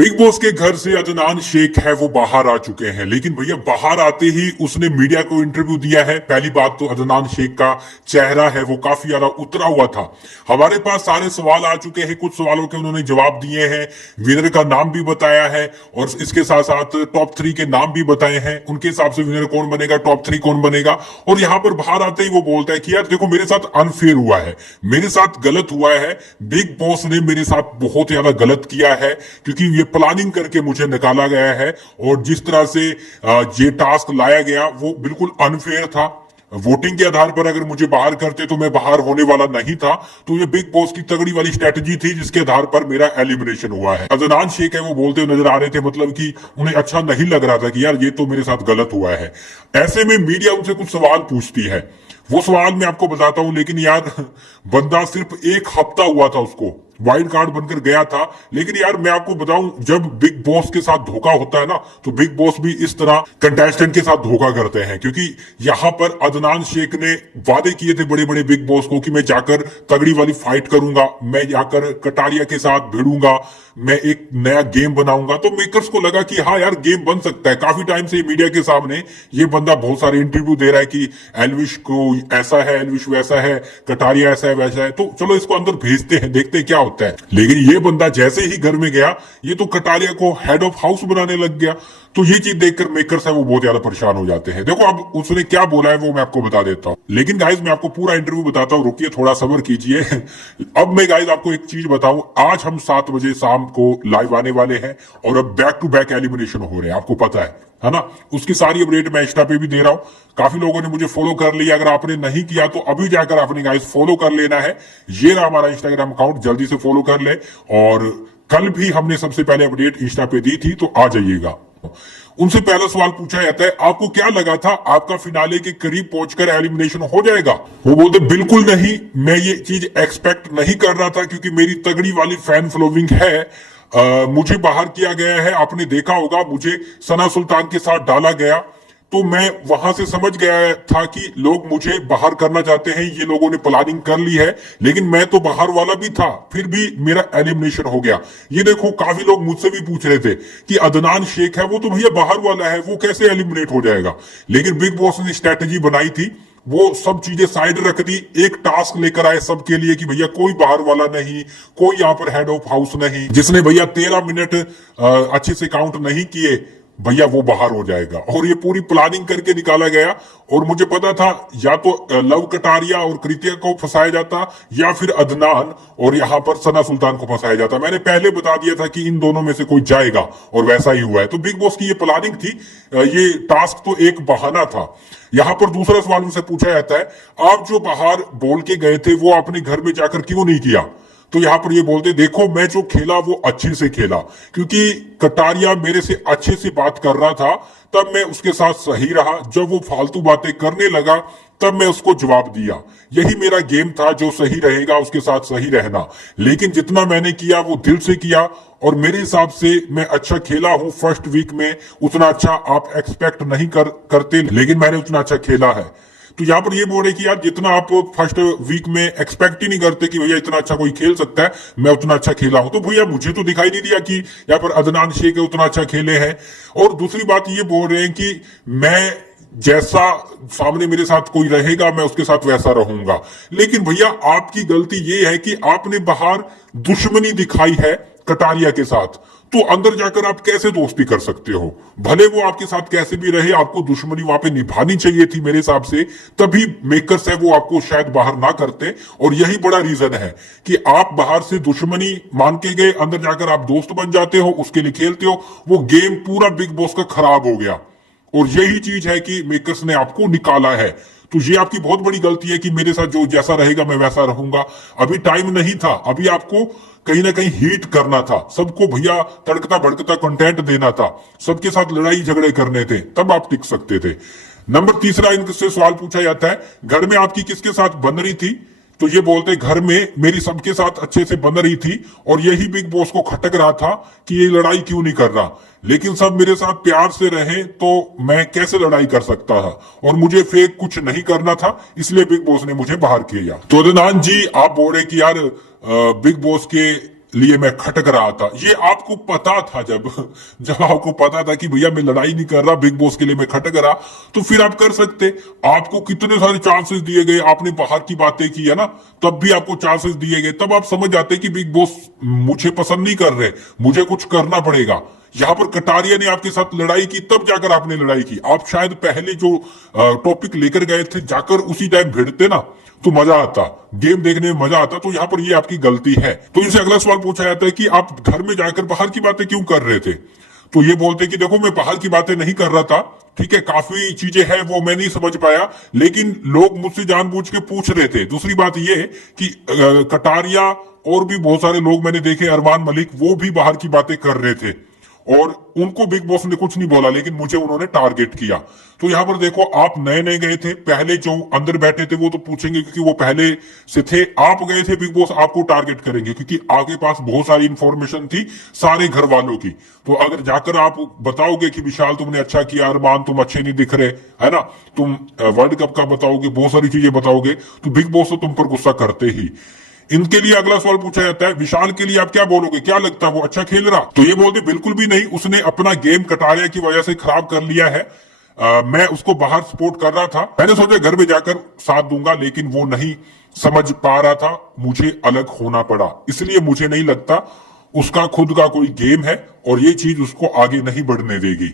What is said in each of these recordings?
Big boss के घर से अदनान शेख है वो बाहर आ चुके हैं, लेकिन भैया बाहर आते ही उसने मीडिया को इंटरव्यू दिया है। पहली बात तो अदनान शेख का चेहरा है वो काफी ज्यादा उतरा हुआ था। हमारे पास सारे सवाल आ चुके हैं, कुछ सवालों के उन्होंने जवाब दिए हैं, विनर का नाम भी बताया है और इसके साथ साथ टॉप 3 के नाम भी बताए हैं। उनके हिसाब से विनर कौन बनेगा, टॉप 3 कौन बनेगा। और यहाँ पर बाहर आते ही वो बोलता है कि यार देखो मेरे साथ अनफेयर हुआ है, मेरे साथ गलत हुआ है, बिग बॉस ने मेरे साथ बहुत ज्यादा गलत किया है क्योंकि ये प्लानिंग करके मुझे निकाला गया है और जिस तरह से ये टास्क लाया गया वो बिल्कुल अनफेयर था। वोटिंग के आधार पर अगर मुझे बाहर करते तो मैं बाहर होने वाला नहीं था। तो ये बिग बॉस की तगड़ी वाली स्ट्रेटजी थी जिसके आधार पर मेरा एलिमिनेशन हुआ है। अदनान शेख है वो बोलते हुए नजर आ रहे थे, मतलब कि उन्हें अच्छा नहीं लग रहा था कि यार ये तो मेरे साथ गलत हुआ है। ऐसे में मीडिया उनसे कुछ सवाल पूछती है, वो सवाल मैं आपको बताता हूं। लेकिन यार बंदा सिर्फ 1 हफ्ता हुआ था उसको, वाइल्ड कार्ड बनकर गया था। लेकिन यार मैं आपको बताऊं, जब बिग बॉस के साथ धोखा होता है ना तो बिग बॉस भी इस तरह कंटेस्टेंट के साथ धोखा करते हैं। क्योंकि यहां पर अदनान शेख ने वादे किए थे बड़े बड़े बिग बॉस को कि मैं जाकर तगड़ी वाली फाइट करूंगा, मैं जाकर कटारिया के साथ भिड़ूंगा, मैं एक नया गेम बनाऊंगा। तो मेकर्स को लगा कि हाँ यार गेम बन सकता है। काफी टाइम से मीडिया के सामने ये बंदा बहुत सारे इंटरव्यू दे रहा है कि एलविश को ऐसा है, एलविश वैसा है, कटारिया ऐसा है वैसा है, तो चलो इसको अंदर भेजते हैं, देखते हैं क्या होता है। लेकिन ये बंदा जैसे ही घर में गया ये तो कटारिया को हेड ऑफ हाउस बनाने लग गया। तो ये चीज देखकर मेकर्स है वो बहुत ज्यादा परेशान हो जाते हैं। देखो अब उसने क्या बोला है वो मैं आपको बता देता हूँ, लेकिन गाइज मैं आपको पूरा इंटरव्यू बताता हूँ, रुकिए थोड़ा सब्र कीजिए। अब मैं गाइज आपको एक चीज बताऊं, आज हम 7 बजे शाम को लाइव आने वाले हैं और अब बैक टू बैक एलिमिनेशन हो रहे हैं, आपको पता है ना। उसकी सारी अपडेट मैं इंस्टा पे भी दे रहा हूँ। काफी लोगों ने मुझे फॉलो कर लिया, अगर आपने नहीं किया तो अभी जाकर आपने गाइस फॉलो कर लेना है। ये रहा हमारा इंस्टाग्राम अकाउंट, जल्दी से फॉलो कर ले। और कल भी हमने सबसे पहले अपडेट इंस्टा पे दी थी, तो आ जाइएगा। उनसे पहला सवाल पूछा जाता है, आपको क्या लगा था आपका फिनाले के करीब पहुंचकर एलिमिनेशन हो जाएगा? वो बोलते बिल्कुल नहीं, मैं ये चीज एक्सपेक्ट नहीं कर रहा था क्योंकि मेरी तगड़ी वाली फैन फॉलोइंग है। मुझे बाहर किया गया है, आपने देखा होगा मुझे सना सुल्तान के साथ डाला गया, तो मैं वहां से समझ गया था कि लोग मुझे बाहर करना चाहते हैं, ये लोगों ने प्लानिंग कर ली है। लेकिन मैं तो बाहर वाला भी था, फिर भी मेरा एलिमिनेशन हो गया। ये देखो काफी लोग मुझसे भी पूछ रहे थे कि अदनान शेख है वो तो भैया बाहर वाला है, वो कैसे एलिमिनेट हो जाएगा। लेकिन बिग बॉस ने स्ट्रेटेजी बनाई थी, वो सब चीजें साइड रख दी, एक टास्क लेकर आए सबके लिए कि भैया कोई बाहर वाला नहीं, कोई यहाँ पर हेड ऑफ हाउस नहीं, जिसने भैया 13 मिनट अच्छे से काउंट नहीं किए भैया वो बाहर हो जाएगा। और ये पूरी प्लानिंग करके निकाला गया। और मुझे पता था या तो लव कटारिया और कृतिका को फंसाया जाता या फिर अदनान और यहाँ पर सना सुल्तान को फंसाया जाता। मैंने पहले बता दिया था कि इन दोनों में से कोई जाएगा और वैसा ही हुआ है। तो बिग बॉस की ये प्लानिंग थी, ये टास्क तो एक बहाना था। यहाँ पर दूसरा सवाल उनसे पूछा जाता है, आप जो बाहर बोल के गए थे वो अपने घर में जाकर क्यों नहीं किया? तो यहाँ पर ये बोलते देखो मैं जो खेला वो अच्छे से खेला, क्योंकि कटारिया मेरे से अच्छे से बात कर रहा था तब मैं उसके साथ सही रहा, जब वो फालतू बातें करने लगा तब मैं उसको जवाब दिया। यही मेरा गेम था, जो सही रहेगा उसके साथ सही रहना। लेकिन जितना मैंने किया वो दिल से किया और मेरे हिसाब से मैं अच्छा खेला हूं। फर्स्ट वीक में उतना अच्छा आप एक्सपेक्ट नहीं करते, लेकिन मैंने उतना अच्छा खेला है। तो यहाँ पर ये बोल रहे कि यार जितना आप फर्स्ट वीक में एक्सपेक्ट ही नहीं करते कि भैया इतना अच्छा कोई खेल सकता है, मैं उतना अच्छा खेला हूं। तो भैया मुझे तो दिखाई नहीं दिया कि यहाँ पर अदनान शेख उतना अच्छा खेले हैं। और दूसरी बात ये बोल रहे हैं कि मैं जैसा सामने मेरे साथ कोई रहेगा मैं उसके साथ वैसा रहूंगा। लेकिन भैया आपकी गलती ये है कि आपने बाहर दुश्मनी दिखाई है कटारिया के साथ, तो अंदर जाकर आप कैसे दोस्ती कर सकते हो? भले वो आपके साथ कैसे भी रहे, आपको दुश्मनी वहां पे निभानी चाहिए थी मेरे हिसाब से, तभी मेकर्स है वो आपको शायद बाहर ना करते। और यही बड़ा रीजन है कि आप बाहर से दुश्मनी मान के गए, अंदर जाकर आप दोस्त बन जाते हो, उसके लिए खेलते हो। वो गेम पूरा बिग बॉस का खराब हो गया और यही चीज है कि मेकर्स ने आपको निकाला है। तो ये आपकी बहुत बड़ी गलती है कि मेरे साथ जो जैसा रहेगा मैं वैसा रहूंगा। अभी टाइम नहीं था, अभी आपको कहीं ना कहीं हीट करना था, सबको भैया तड़कता भड़कता कंटेंट देना था, सबके साथ लड़ाई झगड़े करने थे, तब आप टिक सकते थे। नंबर तीसरा इनसे सवाल पूछा जाता है, घर में आपकी किसके साथ बन रही थी? तो ये बोलते घर में मेरी सबके साथ अच्छे से बन रही थी और यही बिग बॉस को खटक रहा था कि ये लड़ाई क्यों नहीं कर रहा। लेकिन सब मेरे साथ प्यार से रहे तो मैं कैसे लड़ाई कर सकता था, और मुझे फेक कुछ नहीं करना था, इसलिए बिग बॉस ने मुझे बाहर किया। तो अदनान जी आप बोल रहे कि यार बिग बॉस के लिए मैं खटक रहा था। ये आपको पता था, जब जब आपको पता था कि भैया मैं लड़ाई नहीं कर रहा, बिग बॉस के लिए मैं खटक रहा, तो फिर आप कर सकते। आपको कितने सारे चांसेस दिए गए, आपने बाहर की बातें की है ना, तब भी आपको चांसेस दिए गए, तब आप समझ जाते कि बिग बॉस मुझे पसंद नहीं कर रहे, मुझे कुछ करना पड़ेगा। यहां पर कटारिया ने आपके साथ लड़ाई की, तब जाकर आपने लड़ाई की। आप शायद पहले जो टॉपिक लेकर गए थे, जाकर उसी टाइम भिड़ते ना, तो मजा आता, गेम देखने में मजा आता। तो यहाँ पर ये आपकी गलती है। तो इनसे अगला सवाल पूछा जाता है कि आप घर में जाकर बाहर की बातें क्यों कर रहे थे। तो ये बोलते कि देखो मैं बाहर की बातें नहीं कर रहा था, ठीक है, काफी चीजें हैं वो मैं नहीं समझ पाया, लेकिन लोग मुझसे जानबूझ के पूछ रहे थे। दूसरी बात ये कि कटारिया और भी बहुत सारे लोग मैंने देखे, अरमान मलिक, वो भी बाहर की बातें कर रहे थे और उनको बिग बॉस ने कुछ नहीं बोला, लेकिन मुझे उन्होंने टारगेट किया। तो यहां पर देखो, आप नए नए गए थे, पहले जो अंदर बैठे थे वो तो पूछेंगे क्योंकि वो पहले से थे। आप गए थे, बिग बॉस आपको टारगेट करेंगे क्योंकि आपके पास बहुत सारी इंफॉर्मेशन थी सारे घर वालों की। तो अगर जाकर आप बताओगे कि विशाल तुमने अच्छा किया, अरमान तुम अच्छे नहीं दिख रहे, है ना, तुम वर्ल्ड कप का बताओगे, बहुत सारी चीजें बताओगे, तो बिग बॉस तो तुम पर गुस्सा करते ही। इनके लिए अगला सवाल पूछा जाता है, विशाल के लिए आप क्या बोलोगे, क्या लगता है वो अच्छा खेल रहा। तो ये बोलते बिल्कुल भी नहीं, उसने अपना गेम कटारिया की वजह से खराब कर लिया है। मैं उसको बाहर सपोर्ट कर रहा था, मैंने सोचा घर में जाकर साथ दूंगा, लेकिन वो नहीं समझ पा रहा था, मुझे अलग होना पड़ा। इसलिए मुझे नहीं लगता उसका खुद का कोई गेम है और ये चीज उसको आगे नहीं बढ़ने देगी।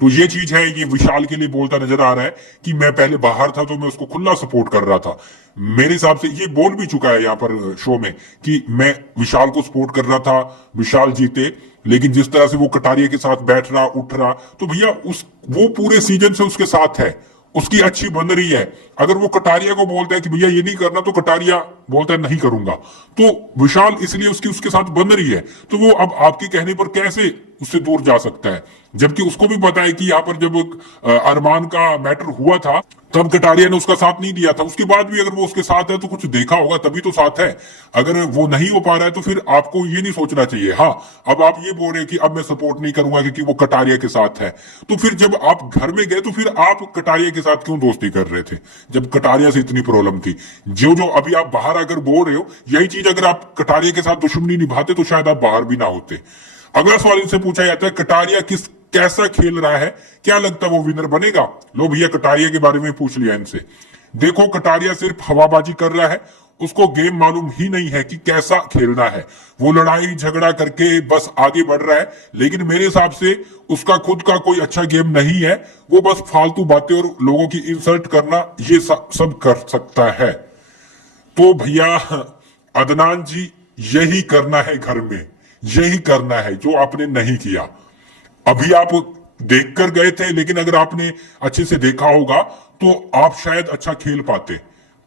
तो ये चीज है, ये विशाल के लिए बोलता नजर आ रहा है कि मैं पहले बाहर था तो मैं उसको खुला सपोर्ट कर रहा था। मेरे हिसाब से ये बोल भी चुका है यहाँ पर शो में कि मैं विशाल को सपोर्ट कर रहा था, विशाल जीते, लेकिन जिस तरह से वो कटारिया के साथ बैठ रहा उठ रहा, तो भैया उस वो पूरे सीजन से उसके साथ है, उसकी अच्छी बन रही है। अगर वो कटारिया को बोलता है कि भैया ये नहीं करना, तो कटारिया बोलता है नहीं करूंगा, तो विशाल इसलिए उसकी उसके साथ बन रही है। तो वो अब आपके कहने पर कैसे उससे दूर जा सकता है, जबकि उसको भी पता है कि यहाँ पर जब अरमान का मैटर हुआ था तब कटारिया ने उसका साथ नहीं दिया था। उसके बाद भी अगर वो उसके साथ है तो कुछ देखा होगा तभी तो साथ है। अगर वो नहीं हो पा रहा है तो फिर आपको ये नहीं सोचना चाहिए। हाँ, अब आप ये बोल रहे हैं कि अब मैं सपोर्ट नहीं करूंगा क्योंकि वो कटारिया के साथ है, तो फिर जब आप घर में गए तो फिर आप कटारिया के साथ क्यों दोस्ती कर रहे थे जब कटारिया से इतनी प्रॉब्लम थी। जो जो अभी आप बाहर अगर बोल रहे हो, यही चीज अगर आप कटारिया के साथ दुश्मनी निभाते तो शायद आप बाहर भी ना होते। अगला सवाल इनसे पूछा जाता है, कटारिया कैसा खेल रहा है, क्या लगता है वो विनर बनेगा। लो भैया, कटारिया के बारे में पूछ लिया इनसे। देखो, कटारिया सिर्फ हवाबाजी कर रहा है, उसको गेम मालूम ही नहीं है कि कैसा खेलना है। वो लड़ाई झगड़ा करके बस आगे बढ़ रहा है, लेकिन मेरे हिसाब से उसका खुद का कोई अच्छा गेम नहीं है। वो बस फालतू बातें और लोगों की इंसल्ट करना ये सब कर सकता है। तो भैया अदनान जी, यही करना है घर में, यही करना है जो आपने नहीं किया। अभी आप देखकर गए थे, लेकिन अगर आपने अच्छे से देखा होगा तो आप शायद अच्छा खेल पाते।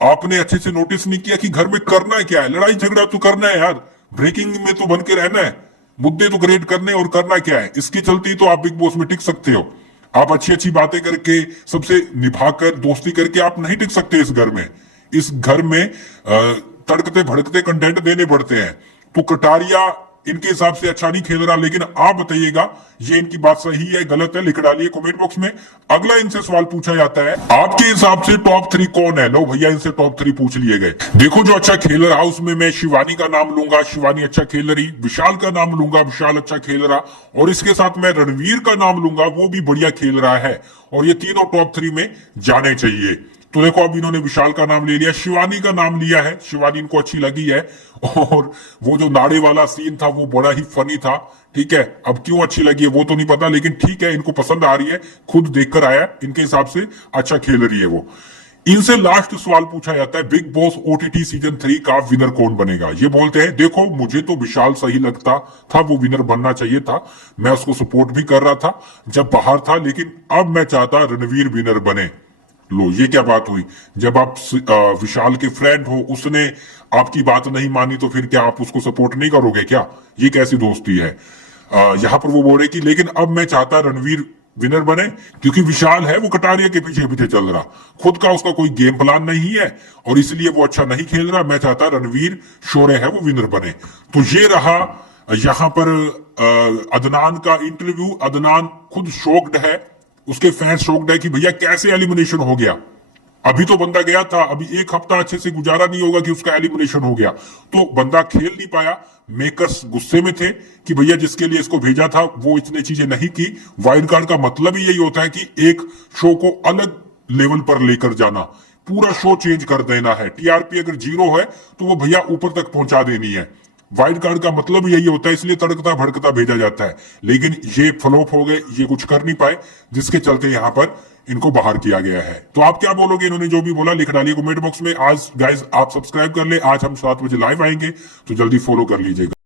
आपने अच्छे से नोटिस नहीं किया कि घर में करना क्या है। लड़ाई झगड़ा तो करना है यार, ब्रेकिंग में तो बन के रहना है, मुद्दे तो क्रिएट करने और करना क्या है। इसकी चलती तो आप बिग बॉस में टिक सकते हो। आप अच्छी अच्छी बातें करके, सबसे निभाकर, दोस्ती करके आप नहीं टिक सकते इस घर में। इस घर में तड़कते भड़कते कंटेंट देने पड़ते हैं। तो कटारिया इनके हिसाब से अच्छा नहीं खेल रहा, लेकिन आप बताइएगा ये इनकी बात सही है गलत है, लिख डालिए कमेंट बॉक्स में। अगला इनसे सवाल पूछा जाता है, आपके हिसाब से टॉप 3 कौन है। लो भैया, इनसे टॉप 3 पूछ लिए गए। देखो, जो अच्छा खेल रहा उसमें मैं शिवानी का नाम लूंगा, शिवानी अच्छा खेल रही। विशाल का नाम लूंगा, विशाल अच्छा खेल रहा। और इसके साथ मैं रणवीर का नाम लूंगा, वो भी बढ़िया खेल रहा है। और ये तीनों टॉप 3 में जाने चाहिए। तो देखो, अब इन्होंने विशाल का नाम ले लिया, शिवानी का नाम लिया है, शिवानी इनको अच्छी लगी है। और वो जो नाड़े वाला सीन था वो बड़ा ही फनी था, ठीक है। अब क्यों अच्छी लगी है वो तो नहीं पता, लेकिन ठीक है, इनको पसंद आ रही है, खुद देखकर आया, इनके हिसाब से अच्छा खेल रही है वो। इनसे लास्ट सवाल पूछा जाता है, बिग बॉस ओटीटी सीजन 3 का विनर कौन बनेगा। ये बोलते हैं, देखो मुझे तो विशाल सही लगता था, वो विनर बनना चाहिए था, मैं उसको सपोर्ट भी कर रहा था जब बाहर था, लेकिन अब मैं चाहता रणवीर विनर बने। लो, ये क्या बात हुई। जब आप विशाल के फ्रेंड हो, उसने आपकी बात नहीं मानी, तो फिर क्या आप उसको सपोर्ट नहीं करोगे क्या। ये कैसी दोस्ती है। यहां पर वो बोल रहे कि लेकिन अब मैं चाहता रणवीर विनर बने, क्योंकि विशाल है वो कटारिया के पीछे पीछे चल रहा, खुद का उसका कोई गेम प्लान नहीं है और इसलिए वो अच्छा नहीं खेल रहा। मैं चाहता रणवीर शोरे है वो विनर बने। तो ये रहा यहां पर अदनान का इंटरव्यू। अदनान खुद शॉक्ड है, उसके फैंस शॉक्ड है कि भैया कैसे एलिमिनेशन हो गया। अभी तो बंदा गया था, अभी एक हफ्ता अच्छे से गुजारा नहीं होगा कि उसका एलिमिनेशन हो गया, तो बंदा खेल नहीं पाया। मेकर्स गुस्से में थे कि भैया जिसके लिए इसको भेजा था वो इतने चीजें नहीं की। वाइल्ड कार्ड का मतलब ही यही होता है कि एक शो को अलग लेवल पर लेकर जाना, पूरा शो चेंज कर देना है। टीआरपी अगर 0 है तो वो भैया ऊपर तक पहुंचा देनी है। वाइल्ड कार्ड का मतलब यही होता है, इसलिए तड़कता भड़कता भेजा जाता है। लेकिन ये फ्लॉप हो गए, ये कुछ कर नहीं पाए, जिसके चलते यहां पर इनको बाहर किया गया है। तो आप क्या बोलोगे, इन्होंने जो भी बोला लिख डालिए कमेंट बॉक्स में। आज गाइस आप सब्सक्राइब कर ले, आज हम 7 बजे लाइव आएंगे, तो जल्दी फॉलो कर लीजिएगा।